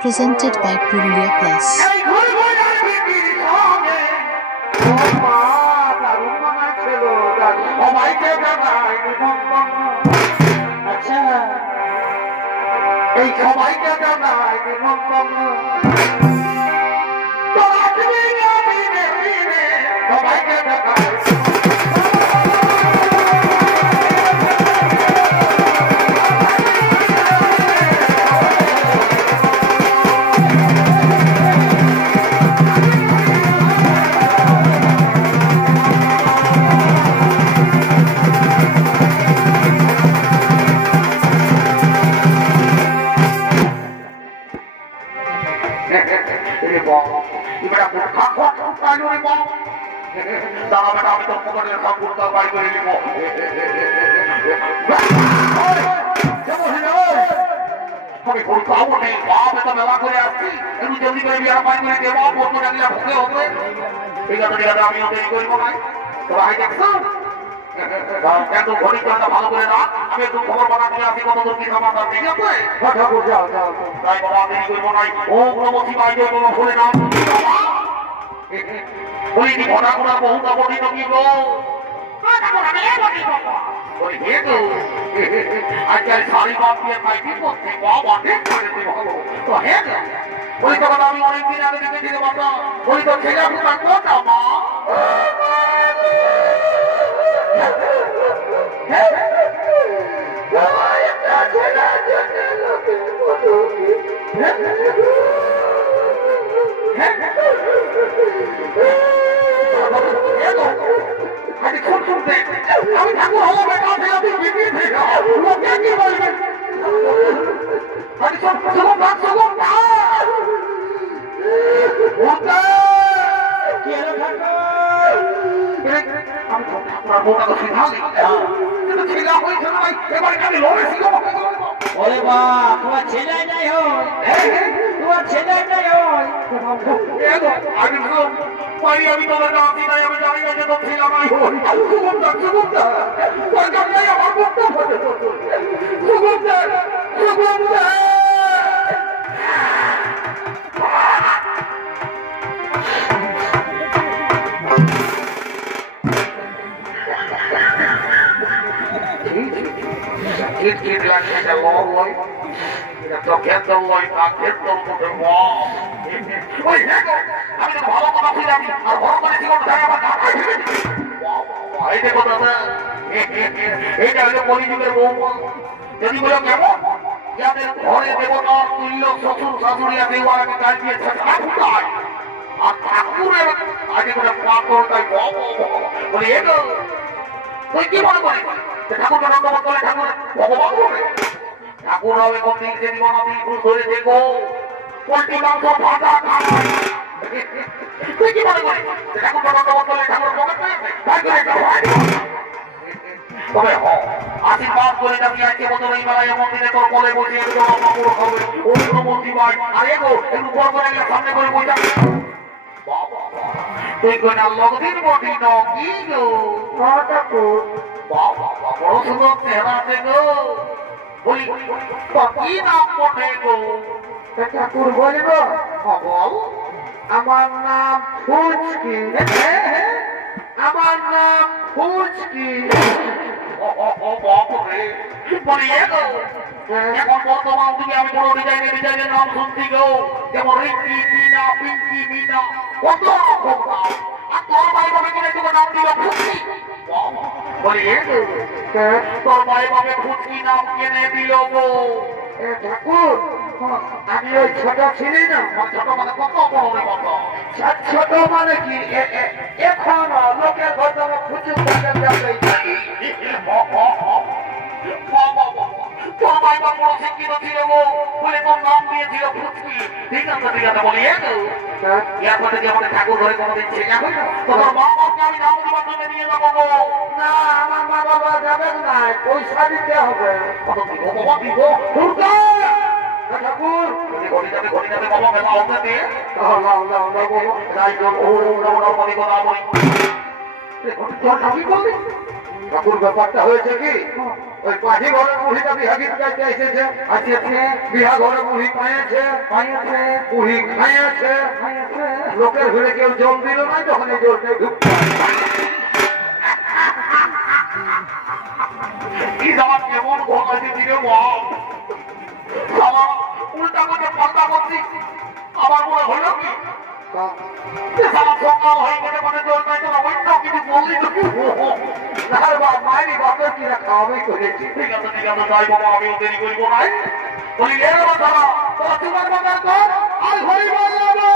Presented by Purulia Plus. ভালো করে না আমি একটু খবর বানাতে আসি কত দূর কি সমাধান ঠিক আছে তাই বাবা দেরি করবো নাই ও প্রমতি বাইরে কোনো ভুলে না বলিনি ঘটা ঘোড়া বহুটা বলি নকি গো আজকাল শাড়ি বাদ দিয়ে পাইনি করছি বাবা ঠিক করে দেবো তো হ্যাঁ বলি তখন আমি অনেকদিন আগে দেখেছি রে বাবা বলি তো ছেলে আপনার কথা মা আমি ঠাকুর হবো বেটা আপনি বিক্রি লোকে কি বলবেন ওরে বা তোমার ছেলে নাই হয় তোমার ছেলে নাই হয় আমি তোমার নামটি নাই আমি জানি না যে তো ছিলাম It like a long way. তো খেতে লই না খেতে মুখে ওই দেখো আমি তো ভালো কথা বলি আমি আর বড় করে জীবন যায় আমার এই দেখো দাদা এইটা হলো কলিযুগের বউ যদি বলো কেমন যাদের ঘরে দেবতা তুল্য শ্বশুর শাশুড়িয়া দেওয়ারাকে গাল দিয়েছে ঠাকুর আর ঠাকুরের আগে করে পাথর তাই বলে এগো তুই কি মনে করি ঠাকুর নন্দমত বলে ঠাকুর ভগবান বলে ঠাকুর হবে কোন দিন যে জীবন আমি ধরে দেখো পোল্ট্রি মাংস ভাজা খাওয়াই তুই কি মনে করি ঠাকুর নন্দমত বলে ঠাকুর তবে আশীর্বাদ করে যাবি আজকে বছর এই বেলায় মন্দিরে তোর বলে বসে মন্ত্রী ভাই আর এগো একটু বড় করে সামনে করে বই যাবে তুই কোন লগদিন বটি নকি গো ঠাকুর বাবা বড় সুন্দর চেহারা দেখো বলি কি নাম বটে গো ঠাকুর বলিব বল আমার নাম ফুচকি আমার নাম ফুচকি বলি এগো এখন বর্তমান তুমি আমি বড় ডিজাইনের নাম শুনছি গো যেমন রিঙ্কি মিনা পিঙ্কি মিনা কত রকম নাম আর তোর ভাই বাবা কিনে তোমার নাম দিল ফুচকি বলি এগো তোর ভাই বাবা ফুচকি নাম কিনে দিল গো ঠাকুর আমি ওই ছোট ছিলি না ছোট মানে কত বড় কত ছোট মানে কি এখন লোকের ঘর ফুচু তোর ভাই বাবা শিক্ষিত ছিল গো বলে তোর নাম দিয়েছিল ফুচকি ঠিক আছে বলি এরপরে যে আমাদের ঠাকুর ধরে কোনোদিন ছেলে হইল তোমার মা বাবাকে আমি নাম দিবার জন্য নিয়ে যাবো গো না আমার মা বাবা যাবেন না পয়সা দিতে হবে কত দিব বাবা দিব ঠাকুর ঘড়ি যাবে বাবা মেলা হবে দিয়ে ঠাকুর ব্যাপারটা হয়েছে কি ওই পাঁচি ঘরের বুড়িটা বিহা গীত গাইতে এসেছে বিহা ঘরে বুড়ি পাইছে বুড়ি খাইছে লোকের ঘরে কেউ জল দিল না যখন এই জলটা কি আমার কেমন ঘটাতে দিলে আমার উল্টা করে পাল্টা করছি আমার মনে হলো কি আমার সকাল হয়ে গেলে মানে জল পাইছে না অন্য কিছু বললি তো মায়েরই বাপের কিনা খাওয়াবেই করেছি ঠিক আছে তাই বাবা আমিও দেরি করবো নাই বলি এর কথা তোরা তোমার বাবার কর আর ঘরে বলবো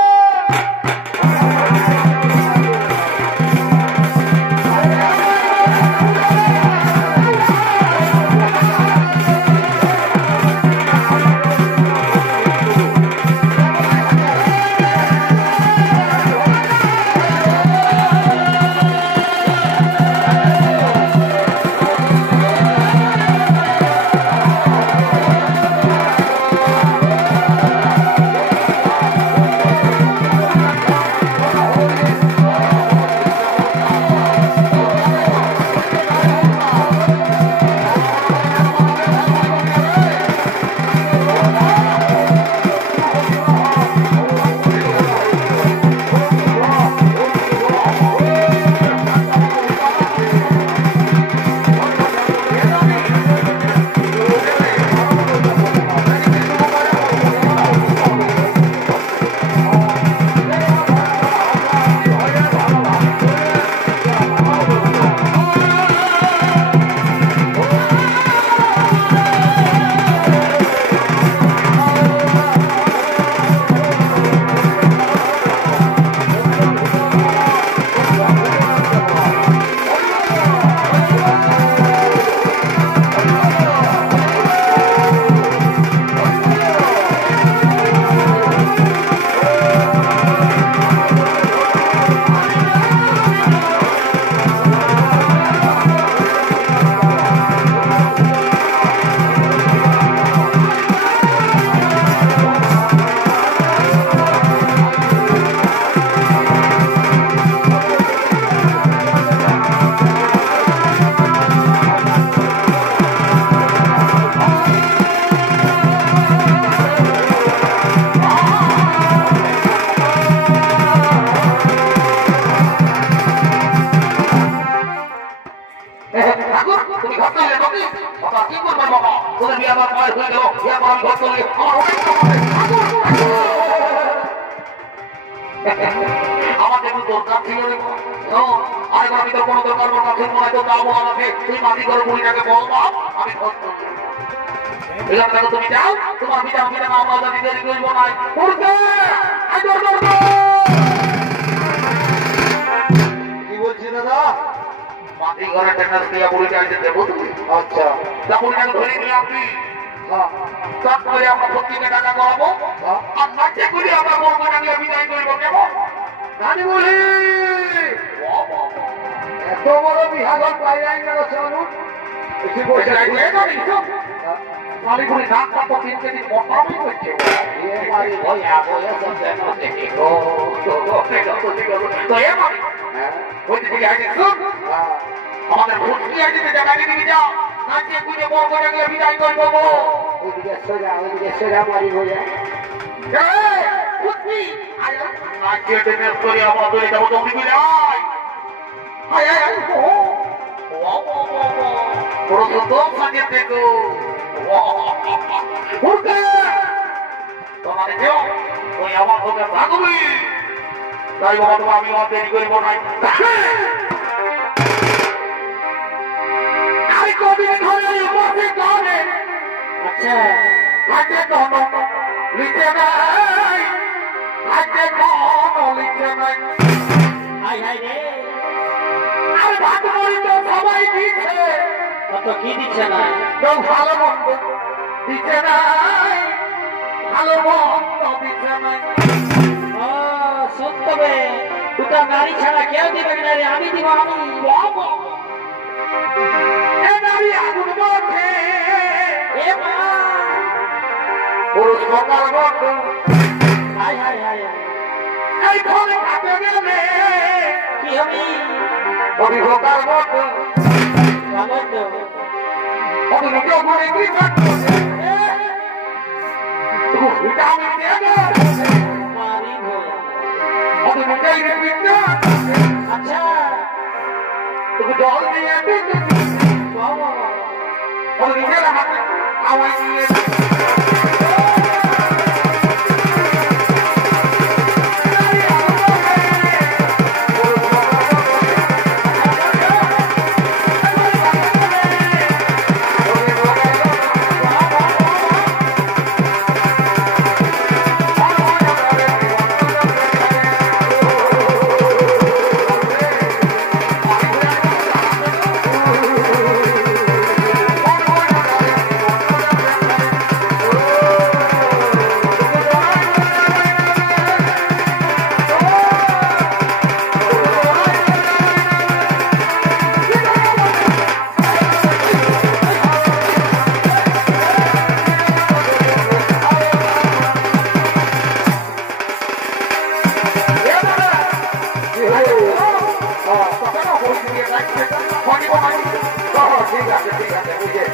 আমাদের দরকার ছিল আরেকবার আমি তোর কোনো দরকার কাছে মনে তো যাবো আমাকে তুই মাটি করে বুড়িটাকে বলবো আমি খোঁজ করবো দেখো তুমি যাও তোমার পিতা পিতা মা মা জানি দেরি করবো না কি বলছি দাদা মাটি ঘরে টেন্ডার দিয়ে বুড়িটা আনতে দেবো তুমি আচ্ছা তা বুড়িটাকে ধরে নিয়ে আসবি তারপরে আমরা প্রত্যেকে টাকা করাবো আর নাচে করে আমরা বলবো না আমি বিদায় করবো কেমন জানি বলি এত বড় বিহাগল পাইলে বেশি পয়সা লাগবে মালিকুড়ি নাক কাপড় 3 কেজি মোটামুটি করছে আমাদের ভর্তি আছে জায়গা নিয়ে যাও নাচে কুড়ে বড় করে গিয়ে বিদায় করবো ওইদিকে সোজা মারি হয়ে নাচে টেনে করে আমার ধরে যাবো তুমি বিদায় বড় সুন্দর সাজিয়ে দেখো তোমাকে দেও ওই আমার সঙ্গে থাকবি তাই বাবা তোমার আমি আমার দেরি করবো নাই কদিন ধরে বসে গানে আচ্ছা হাতে কোন লিখে নাই হাতে কোন লিখে নাই হাই হাই রে আর ভাত বলি তো সবাই দিচ্ছে কত কি দিচ্ছে না তো ভালো মন্দ দিচ্ছে নাই ভালো মন্দ দিচ্ছে নাই ও সত্যবে দুটা নারী ছাড়া কেউ দিবে না রে আমি দিব আমি বাবা আগুন বলছে পুরুষ সকাল বলতো এই ঘরে থাকতে গেলে কি হবে অভিযোগার মতো অভিযোগ করে কি আচ্ছা জল দিয়ে আওয়াজ নিয়ে ঠিক আছে